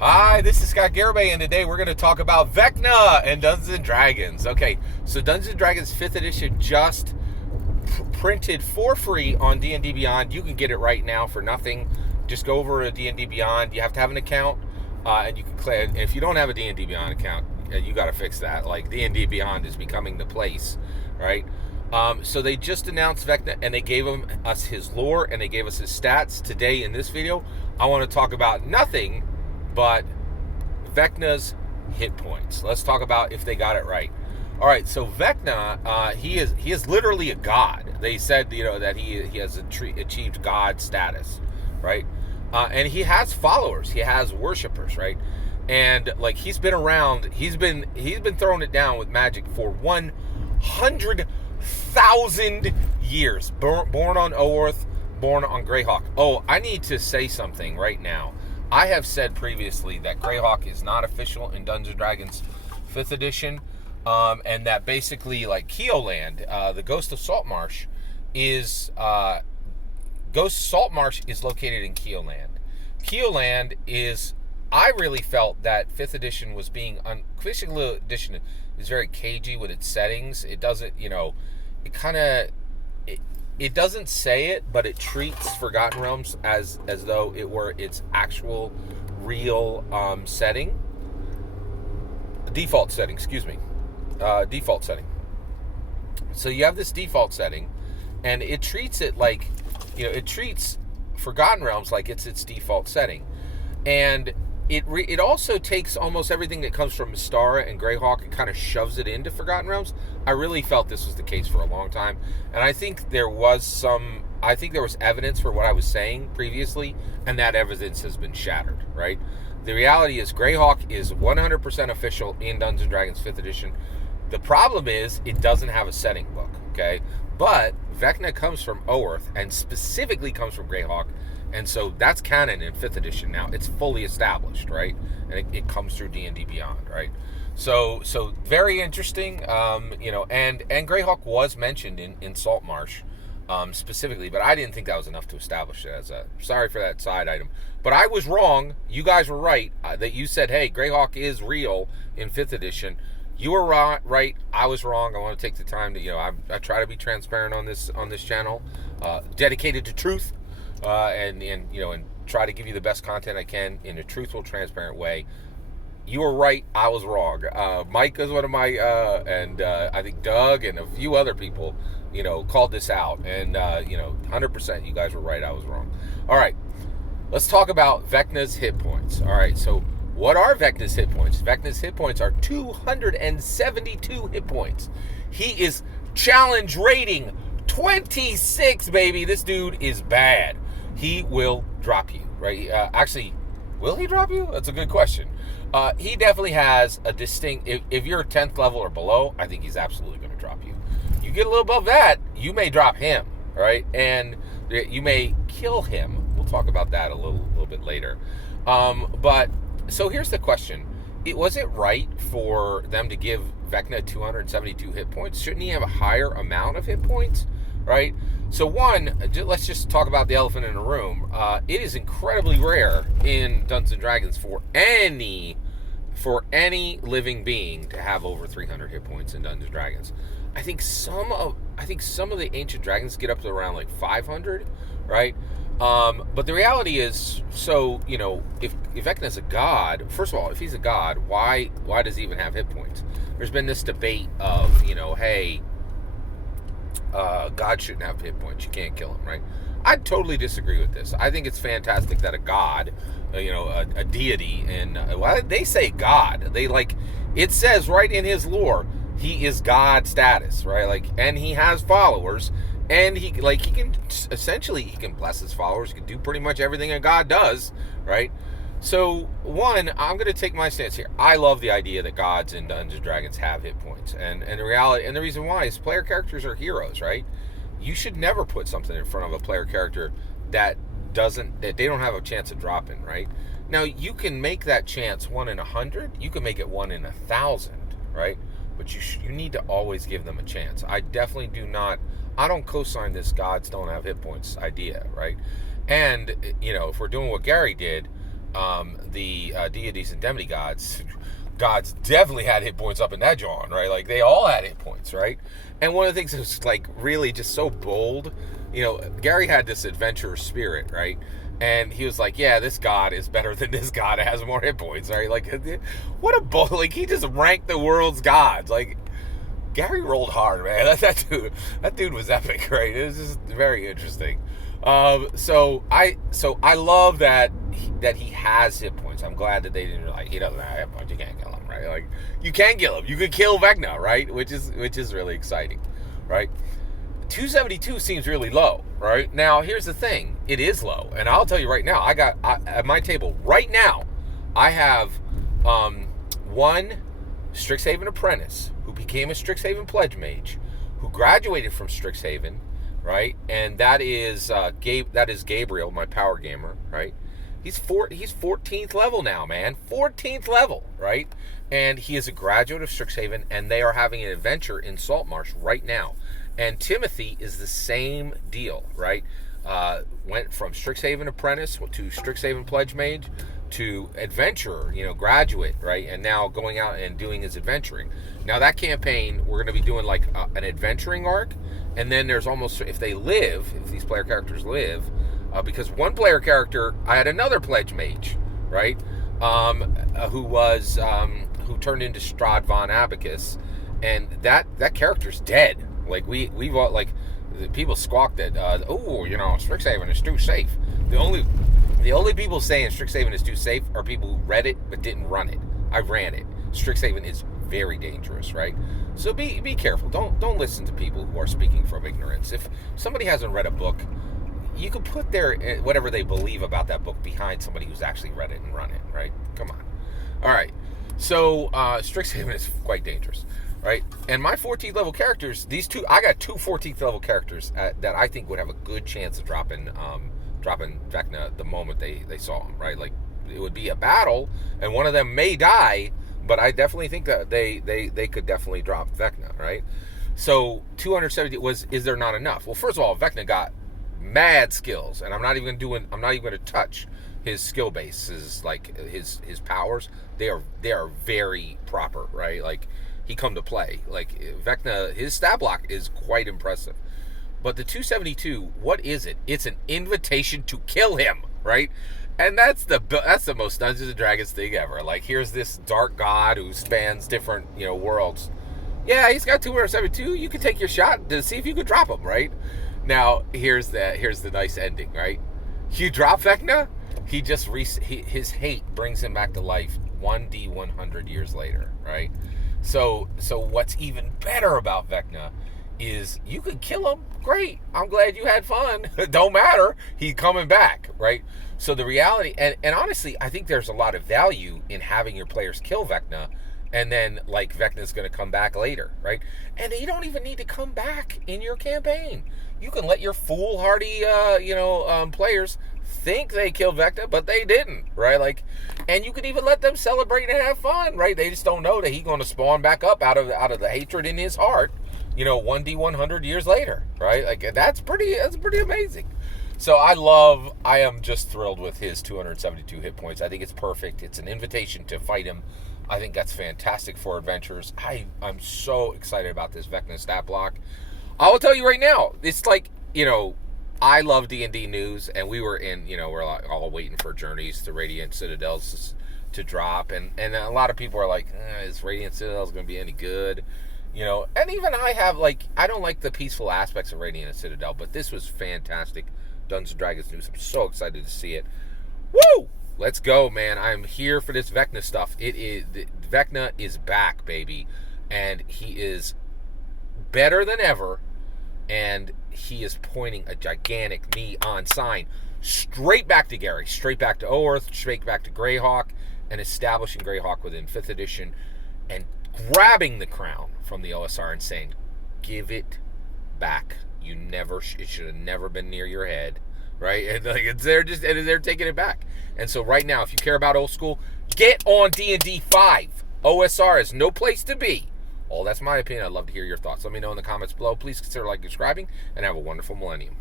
Hi, this is Scott Garibay, and today we're going to talk about Vecna and Dungeons & Dragons. Okay, so Dungeons & Dragons 5th edition just printed for free on D&D Beyond. You can get it right now for nothing. Just go over to D&D Beyond. You have to have an account, and you can claim. If you don't have a D&D Beyond account, you got to fix that. Like, D&D Beyond is becoming the place, right? So they just announced Vecna, and they gave us his lore, and they gave us his stats. Today, in this video, I want to talk about nothing but Vecna's hit points. Let's talk about if they got it right. All right, so Vecna, he is literally a god. They said, that he has achieved god status, right? And he has followers. He has worshipers, right? And like he's been around. He's been throwing it down with magic for 100,000 years. Born on Oerth, born on Greyhawk. Oh, I need to say something right now. I have said previously that Greyhawk is not official in Dungeons & Dragons 5th edition, and that basically, like, Keoland, the Ghost of Saltmarsh, is located in Keoland. Keoland is, I really felt that 5th edition was being, 5th edition is very cagey with its settings. It doesn't, it doesn't say it, but it treats Forgotten Realms as though it were its actual, real setting. Default setting, excuse me. Default setting. So you have this default setting, and it treats it like, it treats Forgotten Realms like it's its default setting. And it also takes almost everything that comes from Mystara and Greyhawk and kind of shoves it into Forgotten Realms. I really felt this was the case for a long time, and I think there was evidence for what I was saying previously, and that evidence has been shattered, right? The reality is Greyhawk is 100% official in Dungeons & Dragons 5th edition. The problem is it doesn't have a setting book, okay? But Vecna comes from Oerth and specifically comes from Greyhawk, and so that's canon in 5th edition now. It's fully established, right? And it comes through D&D Beyond, right? So very interesting, and Greyhawk was mentioned in Saltmarsh specifically, but I didn't think that was enough to establish it as a, sorry for that side item. But I was wrong. You guys were right that you said, hey, Greyhawk is real in 5th edition. You were right. I was wrong. I want to take the time to, I try to be transparent on this channel, dedicated to truth. And try to give you the best content I can in a truthful, transparent way. You were right. I was wrong. Mike is one of my, and I think Doug and a few other people, called this out. And, 100% you guys were right. I was wrong. All right. Let's talk about Vecna's hit points. All right. So what are Vecna's hit points? Vecna's hit points are 272 hit points. He is challenge rating 26, baby. This dude is bad. He will drop you, right? Actually, will he drop you? That's a good question. He definitely has a distinct, if you're 10th level or below, I think he's absolutely going to drop you. You get a little above that, you may drop him, right? And you may kill him. We'll talk about that a little bit later. But, so here's the question. Was it right for them to give Vecna 272 hit points? Shouldn't he have a higher amount of hit points, right? So one, let's just talk about the elephant in the room. It is incredibly rare in Dungeons & Dragons for any living being to have over 300 hit points in Dungeons & Dragons. I think some of the ancient dragons get up to around like 500, right? But the reality is, so, if Vecna's a god, first of all, if he's a god, why does he even have hit points? There's been this debate of, hey, God shouldn't have hit points. You can't kill him, right? I totally disagree with this. I think it's fantastic that a god, a deity, and they say god. It says right in his lore, he is god status, right? And he has followers, and he can bless his followers. He can do pretty much everything a god does, right? So, one, I'm going to take my stance here. I love the idea that gods in Dungeons & Dragons have hit points. And the reality, and the reason why is player characters are heroes, right? You should never put something in front of a player character that they don't have a chance of dropping, right? Now, you can make that chance 1 in 100. You can make it 1 in 1,000, right? But you need to always give them a chance. I definitely do not, I don't co-sign this gods don't have hit points idea, right? And, if we're doing what Gary did, the deities and demigods, gods definitely had hit points up in that John, right? Like they all had hit points, right? And one of the things that was like really just so bold, Gary had this adventurer spirit, right? And he was like, yeah, this god is better than this god that has more hit points, right? Like, what a bold, like he just ranked the world's gods. Like, Gary rolled hard, man. That dude was epic, right? It was just very interesting. So I love that he has hit points. I'm glad that they didn't he doesn't have hit points. You can't kill him, right? Like you can kill him. You could kill Vecna, right? Which is really exciting, right? 272 seems really low, right? Now here's the thing: it is low, and I'll tell you right now. At my table right now, I have one Strixhaven apprentice who became a Strixhaven pledge mage, who graduated from Strixhaven, right? And that is Gabriel, my power gamer, right? He's 14th level now, man. 14th level, right? And he is a graduate of Strixhaven, and they are having an adventure in Saltmarsh right now. And Timothy is the same deal, right? Went from Strixhaven apprentice to Strixhaven pledge mage to adventurer, graduate, right? And now going out and doing his adventuring. Now that campaign, we're going to be doing like an adventuring arc. And then there's almost, if these player characters live, because one player character, I had another pledge mage, right? Who turned into Strahd von Abacus. And that character's dead. Like we've all, like people squawked that Strixhaven is too safe. The only people saying Strixhaven is too safe are people who read it but didn't run it. I ran it. Strixhaven is very dangerous, right? So be careful. Don't listen to people who are speaking from ignorance. If somebody hasn't read a book, you can put their whatever they believe about that book behind somebody who's actually read it and run it, right? Come on. All right. So Strixhaven is quite dangerous. Right, and my 14th level characters, I got two 14th level characters that I think would have a good chance of dropping Vecna the moment they saw him, right? Like it would be a battle, and one of them may die, but I definitely think that they could definitely drop Vecna, right? So 270 is there not enough? Well, first of all, Vecna got mad skills, and I'm not even going to touch his skill base, his powers. They are very proper, right? Like. He come to play. Like Vecna, his stat block is quite impressive. But the 272, what is it? It's an invitation to kill him, right? And that's the most Dungeons and Dragons thing ever. Like here's this dark god who spans different, worlds. Yeah, he's got 272. You can take your shot to see if you could drop him, right? Now, here's the nice ending, right? You drop Vecna, his hate brings him back to life 1d100 years later, right? So what's even better about Vecna is you could kill him. Great. I'm glad you had fun. Don't matter. He's coming back, right? So the reality, and honestly, I think there's a lot of value in having your players kill Vecna, and then like Vecna's going to come back later, right? And you don't even need to come back in your campaign. You can let your foolhardy, players think they killed Vecna, but they didn't, right? Like, and you can even let them celebrate and have fun, right? They just don't know that he's going to spawn back up out of the hatred in his heart, 1d100 years later, right? Like that's pretty amazing. So I am just thrilled with his 272 hit points. I think it's perfect. It's an invitation to fight him. I think that's fantastic for adventures. I'm so excited about this Vecna stat block. I will tell you right now, it's like, I love D&D news, and we were we're all waiting for Journeys to Radiant Citadels to drop, and a lot of people are like, is Radiant Citadels going to be any good? And even I don't like the peaceful aspects of Radiant Citadel, but this was fantastic Dungeons & Dragons news. I'm so excited to see it. Woo! Let's go, man. I'm here for this Vecna stuff. Vecna is back, baby, and he is better than ever, and he is pointing a gigantic neon sign straight back to Gary, straight back to Oerth, straight back to Greyhawk, and establishing Greyhawk within 5th edition, and grabbing the crown from the OSR and saying, give it back. It should have never been near your head, right? And they're taking it back. And so right now, if you care about old school, get on D&D 5. OSR is no place to be. That's my opinion. I'd love to hear your thoughts. Let me know in the comments below. Please consider subscribing, and have a wonderful millennium.